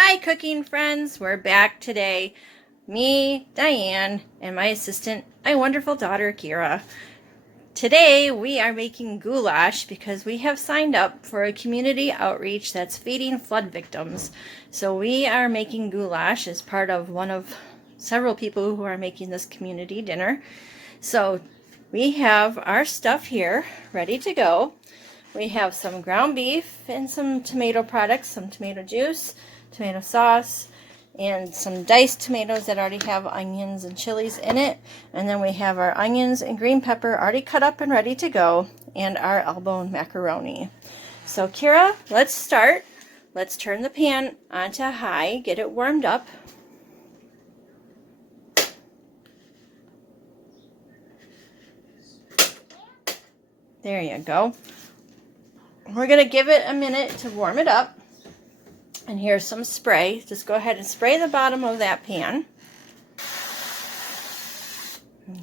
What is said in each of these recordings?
Hi cooking friends, we're back today. Me, Diane, and my assistant, my wonderful daughter Kyra. Today we are making goulash because we have signed up for a community outreach that's feeding flood victims. So we are making goulash as part of one of several people who are making this community dinner. So we have our stuff here ready to go. We have some ground beef and some tomato products, some tomato juice, tomato sauce, and some diced tomatoes that already have onions and chilies in it. And then we have our onions and green pepper already cut up and ready to go, and our elbow macaroni. So Kyra, let's start. Let's turn the pan onto high, get it warmed up. There you go. We're going to give it a minute to warm it up. And here's some spray. Just go ahead and spray the bottom of that pan.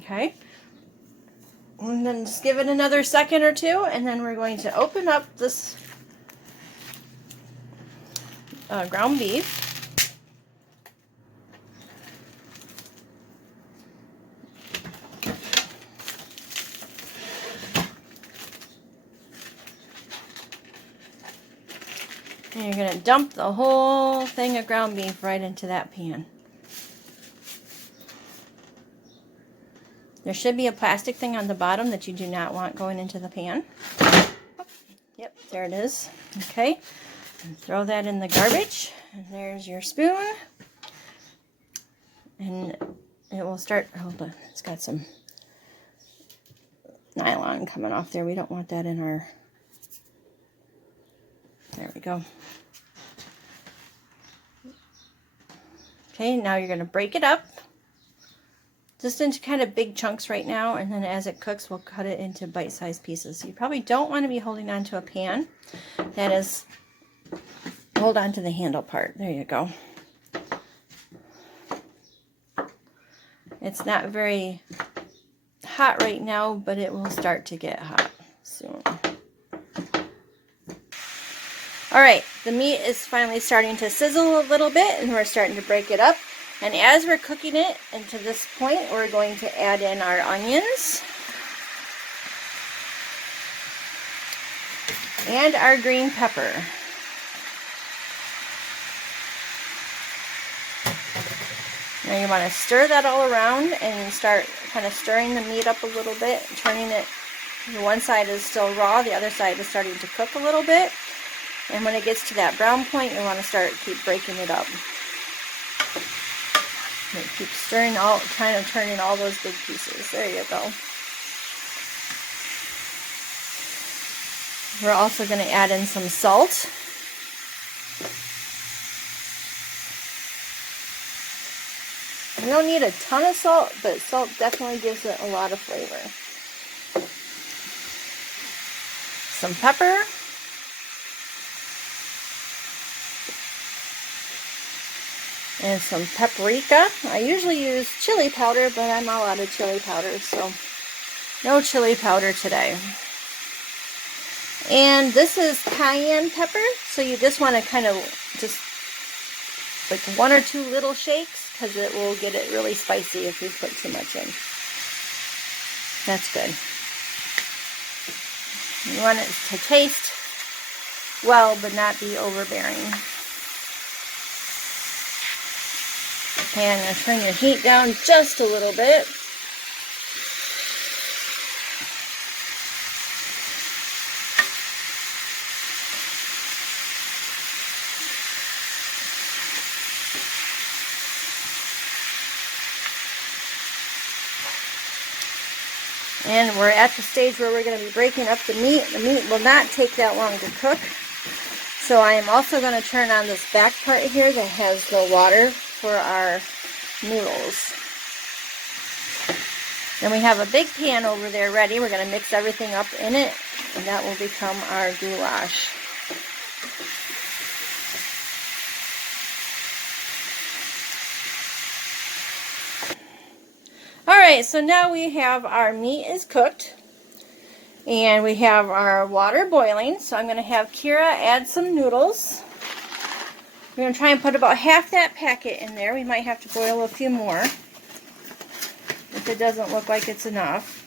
Okay. And then just give it another second or two, and then we're going to open up this ground beef. And you're going to dump the whole thing of ground beef right into that pan. There should be a plastic thing on the bottom that you do not want going into the pan. Yep, there it is. Okay, and throw that in the garbage. And there's your spoon. And it will start, hold on, it's got some nylon coming off there. We don't want that in our, there we go. Okay, now you're going to break it up just into kind of big chunks right now, and then as it cooks, we'll cut it into bite-sized pieces. So you probably don't want to be holding on to a pan. That is, hold on to the handle part. There you go. It's not very hot right now, but it will start to get hot soon. All right, the meat is finally starting to sizzle a little bit, and we're starting to break it up. And as we're cooking it, and to this point, we're going to add in our onions and our green pepper. Now you want to stir that all around and start kind of stirring the meat up a little bit, turning it, one side is still raw, the other side is starting to cook a little bit. And when it gets to that brown point, you want to keep breaking it up. And keep stirring, trying to turn in all those big pieces. There you go. We're also going to add in some salt. You don't need a ton of salt, but salt definitely gives it a lot of flavor. Some pepper. And some paprika. I usually use chili powder, but I'm all out of chili powder, so no chili powder today. And this is cayenne pepper, so you just want to kind of just like one or two little shakes, because it will get it really spicy if you put too much in. That's good. You want it to taste well, but not be overbearing. Okay, I'm going to turn your heat down just a little bit. And we're at the stage where we're going to be breaking up the meat. The meat will not take that long to cook. So I am also going to turn on this back part here that has the water for our noodles. Then we have a big pan over there ready. We're going to mix everything up in it, and that will become our goulash. Alright, so now we have our meat is cooked. And we have our water boiling, so I'm going to have Kyra add some noodles. We're going to try and put about half that packet in there. We might have to boil a few more if it doesn't look like it's enough.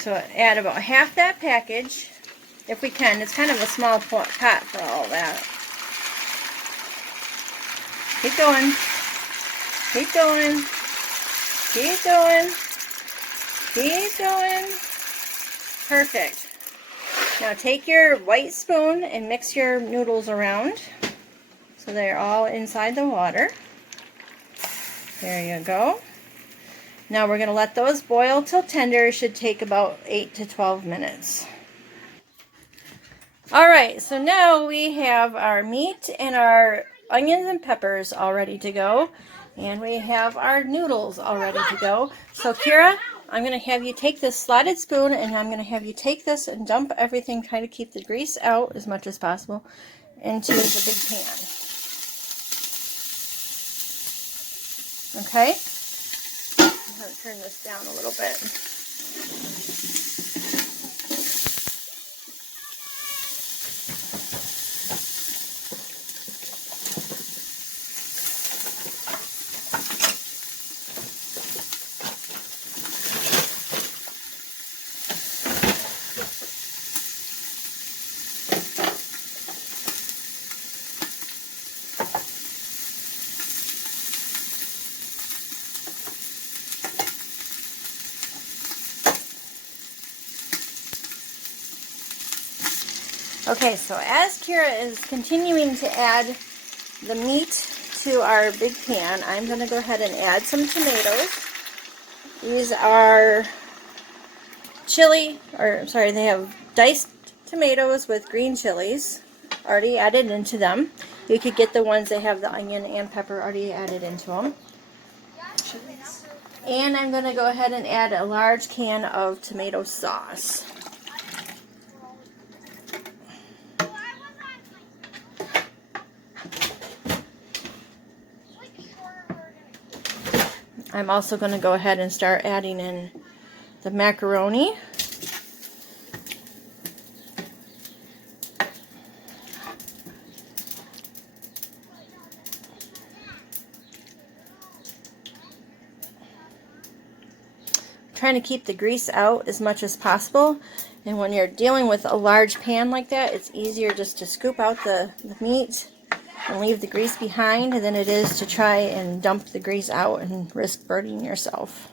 So add about half that package, if we can. It's kind of a small pot for all that. Keep going. Keep going. Keep going. Keep going. Perfect. Now take your white spoon and mix your noodles around so they're all inside the water. There you go. Now we're going to let those boil till tender. It should take about 8 to 12 minutes. Alright, so now we have our meat and our onions and peppers all ready to go. And we have our noodles all ready to go. So Kyra, I'm going to have you take this slotted spoon and I'm going to have you take this and dump everything, try to keep the grease out as much as possible, into the big pan. Okay? I'm going to turn this down a little bit. Okay, so as Kyra is continuing to add the meat to our big pan, I'm going to go ahead and add some tomatoes. These are they have diced tomatoes with green chilies already added into them. You could get the ones that have the onion and pepper already added into them. And I'm going to go ahead and add a large can of tomato sauce. I'm also going to go ahead and start adding in the macaroni. Trying to keep the grease out as much as possible, and when you're dealing with a large pan like that, it's easier just to scoop out the meat and leave the grease behind than it is to try and dump the grease out and risk burning yourself.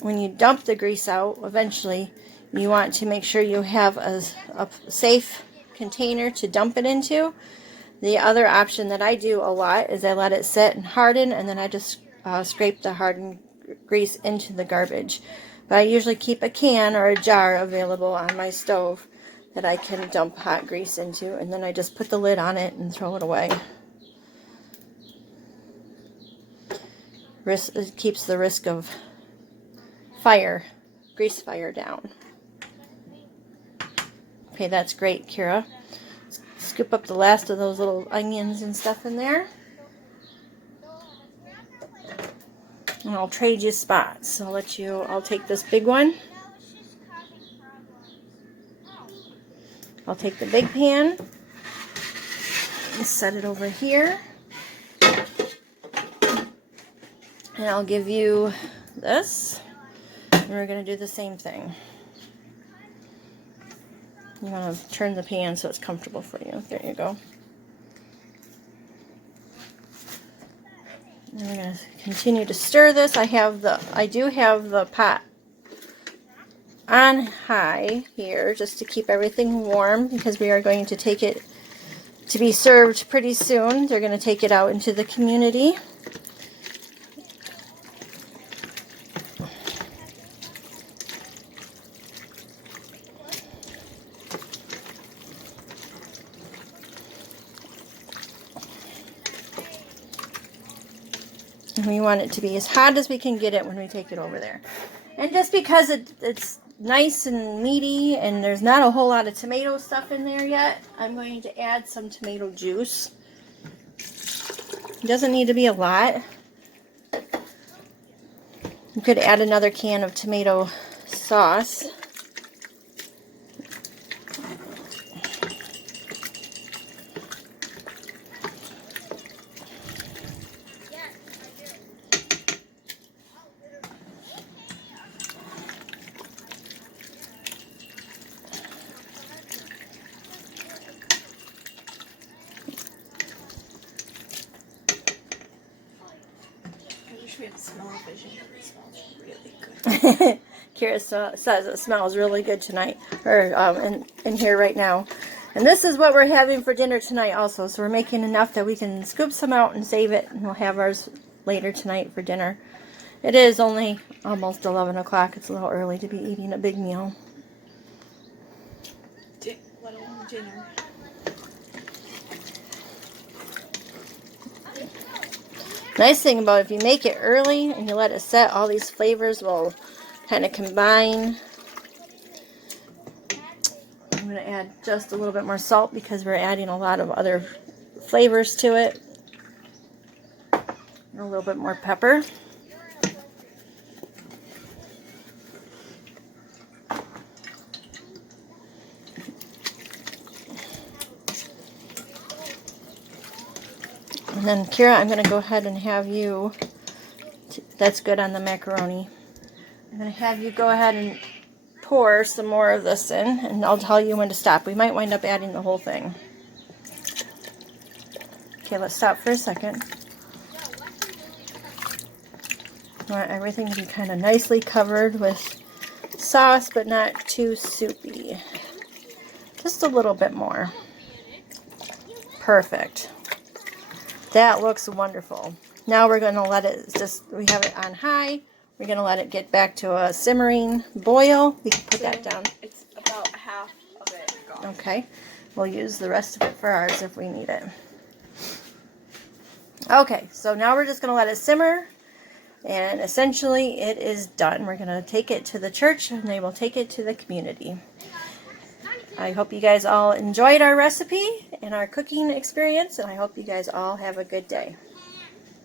When you dump the grease out, eventually you want to make sure you have a safe container to dump it into. The other option that I do a lot is I let it sit and harden, and then I just scrape the hardened grease into the garbage. But I usually keep a can or a jar available on my stove that I can dump hot grease into, and then I just put the lid on it and throw it away. It keeps the risk of grease fire down. Okay, that's great, Kyra. Scoop up the last of those little onions and stuff in there. And I'll trade you spots. I'll take this big one. I'll take the big pan and set it over here. And I'll give you this. And we're going to do the same thing. You want to turn the pan so it's comfortable for you. There you go. And we're going to continue to stir this. I do have the pot on high here just to keep everything warm, because we are going to take it to be served pretty soon. They're going to take it out into the community. And we want it to be as hot as we can get it when we take it over there. And just because it's nice and meaty and there's not a whole lot of tomato stuff in there yet, I'm going to add some tomato juice. It doesn't need to be a lot. You could add another can of tomato sauce. We have smell-o-vision. It smells really good. Kyra says it smells really good tonight, or in here right now. And this is what we're having for dinner tonight also. So we're making enough that we can scoop some out and save it, and we'll have ours later tonight for dinner. It is only almost 11 o'clock. It's a little early to be eating a big meal. Let alone dinner. Nice thing about if you make it early and you let it set, all these flavors will kind of combine. I'm going to add just a little bit more salt because we're adding a lot of other flavors to it. And a little bit more pepper. And then, Kyra, I'm going to go ahead and have you, that's good on the macaroni. I'm going to have you go ahead and pour some more of this in, and I'll tell you when to stop. We might wind up adding the whole thing. Okay, let's stop for a second. I want everything to be kind of nicely covered with sauce, but not too soupy. Just a little bit more. Perfect. That looks wonderful. Now we're going to let it we have it on high. We're going to let it get back to a simmering boil. We can put that down. It's about half of it gone. Okay. We'll use the rest of it for ours if we need it. Okay, so now we're just going to let it simmer. And essentially it is done. We're going to take it to the church and they will take it to the community. I hope you guys all enjoyed our recipe and our cooking experience, and I hope you guys all have a good day.